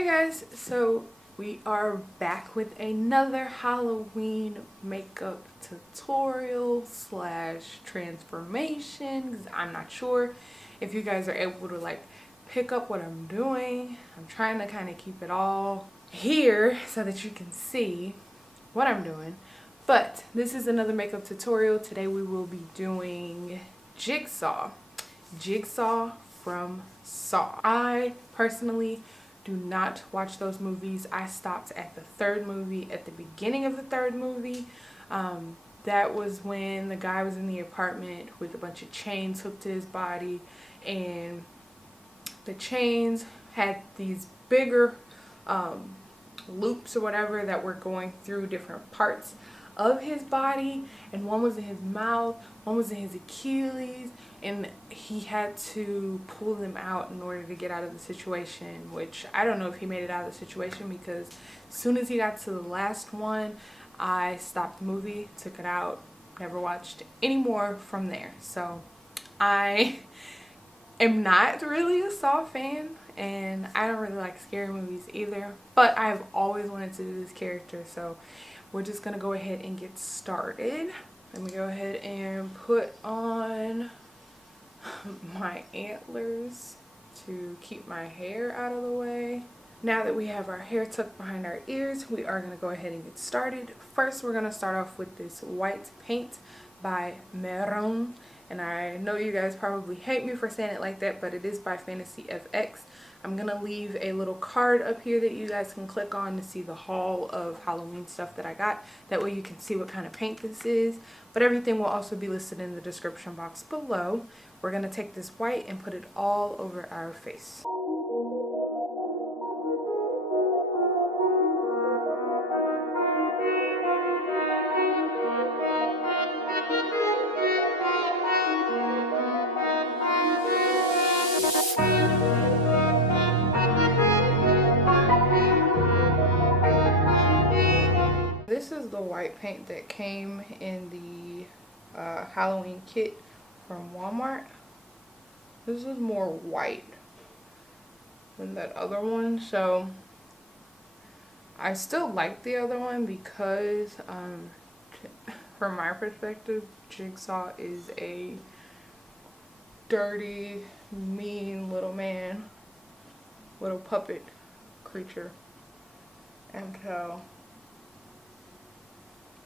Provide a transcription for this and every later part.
Hey guys, so we are back with another Halloween makeup tutorial slash transformation, because I'm not sure if you guys are able to like pick up what I'm doing. I'm trying to kind of keep it all here so that you can see what I'm doing. But this is another makeup tutorial. Today we will be doing Jigsaw from Saw. I personally do not watch those movies. I stopped at the third movie, at the beginning of the third movie. That was when the guy was in the apartment with a bunch of chains hooked to his body, and the chains had these bigger loops or whatever that were going through different parts of his body, and one was in his mouth, one was in his Achilles, and he had to pull them out in order to get out of the situation, which I don't know if he made it out of the situation, because as soon as he got to the last one, I stopped the movie, took it out, never watched any more from there. So I am not really a Saw fan, and I don't really like scary movies either, but I've always wanted to do this character, so we're just gonna go ahead and get started. Let me go ahead and put on my antlers to keep my hair out of the way. Now that we have our hair tucked behind our ears, we are going to go ahead and get started. First, we're going to start off with this white paint by Mehron. And I know you guys probably hate me for saying it like that, but it is by Fantasy FX. I'm going to leave a little card up here that you guys can click on to see the haul of Halloween stuff that I got. That way you can see what kind of paint this is. But everything will also be listed in the description box below. We're going to take this white and put it all over our face. This is the white paint that came in the Halloween kit from Walmart. This is more white than that other one, so I still like the other one because from my perspective, Jigsaw is a dirty, mean little man, little puppet creature, and so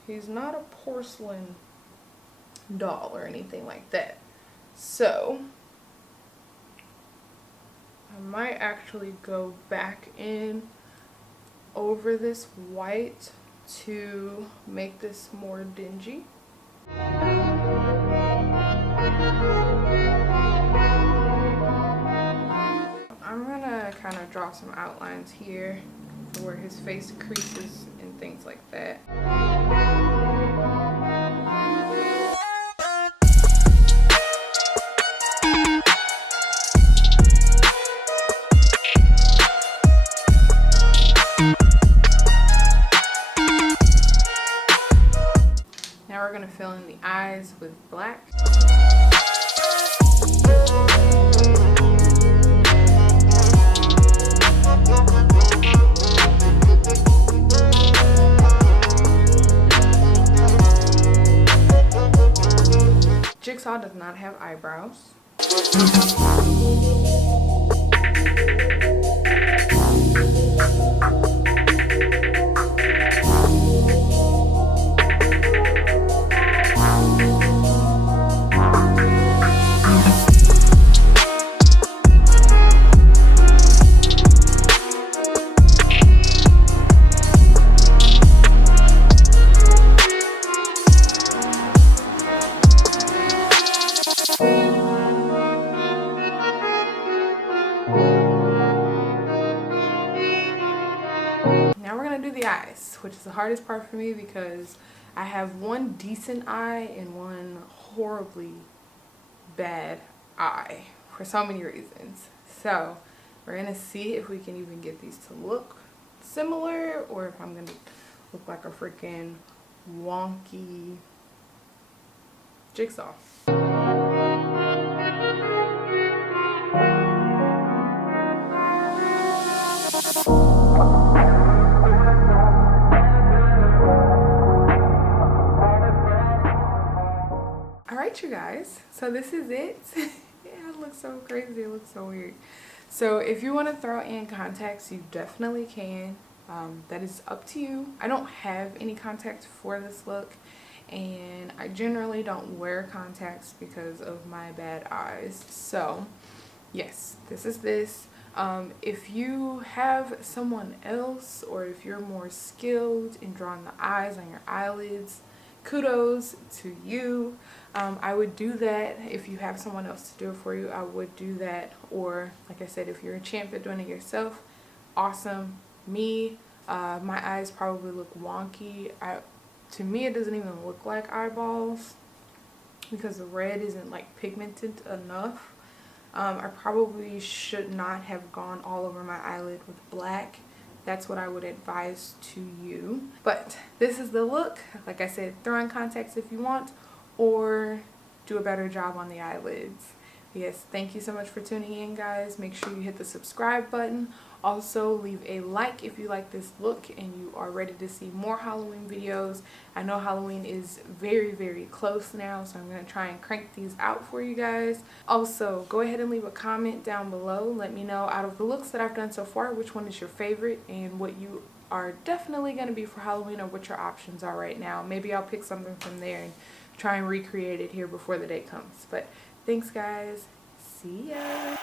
he's not a porcelain doll or anything like that. So I might actually go back in over this white to make this more dingy. I'm gonna kind of draw some outlines here for where his face creases and things like that. Now we're gonna fill in the eyes with black. Jigsaw does not have eyebrows. Now we're gonna do the eyes, which is the hardest part for me because I have one decent eye and one horribly bad eye for so many reasons. So we're gonna see if we can even get these to look similar, or if I'm gonna look like a freaking wonky Jigsaw. guys, so this is it. Yeah, it looks so crazy, it looks so weird. So if you want to throw in contacts, you definitely can. That is up to you. I don't have any contacts for this look, and I generally don't wear contacts because of my bad eyes. So yes, this is this. If you have someone else, or if you're more skilled in drawing the eyes on your eyelids, kudos to you. I would do that. If you have someone else to do it for you, I would do that. Or like I said, if you're a champ at doing it yourself, awesome. Me, my eyes probably look wonky. To me, it doesn't even look like eyeballs because the red isn't like pigmented enough. I probably should not have gone all over my eyelid with black. That's what I would advise to you. But this is the look. Like I said, throw in contacts if you want, or do a better job on the eyelids. Yes, thank you so much for tuning in, guys. Make sure you hit the subscribe button. Also, leave a like if you like this look and you are ready to see more Halloween videos. I know Halloween is very, very close now, so I'm going to try and crank these out for you guys. Also, go ahead and leave a comment down below. Let me know, out of the looks that I've done so far, which one is your favorite and what you are definitely going to be for Halloween, or what your options are right now. Maybe I'll pick something from there and try and recreate it here before the day comes. But thanks, guys. See ya.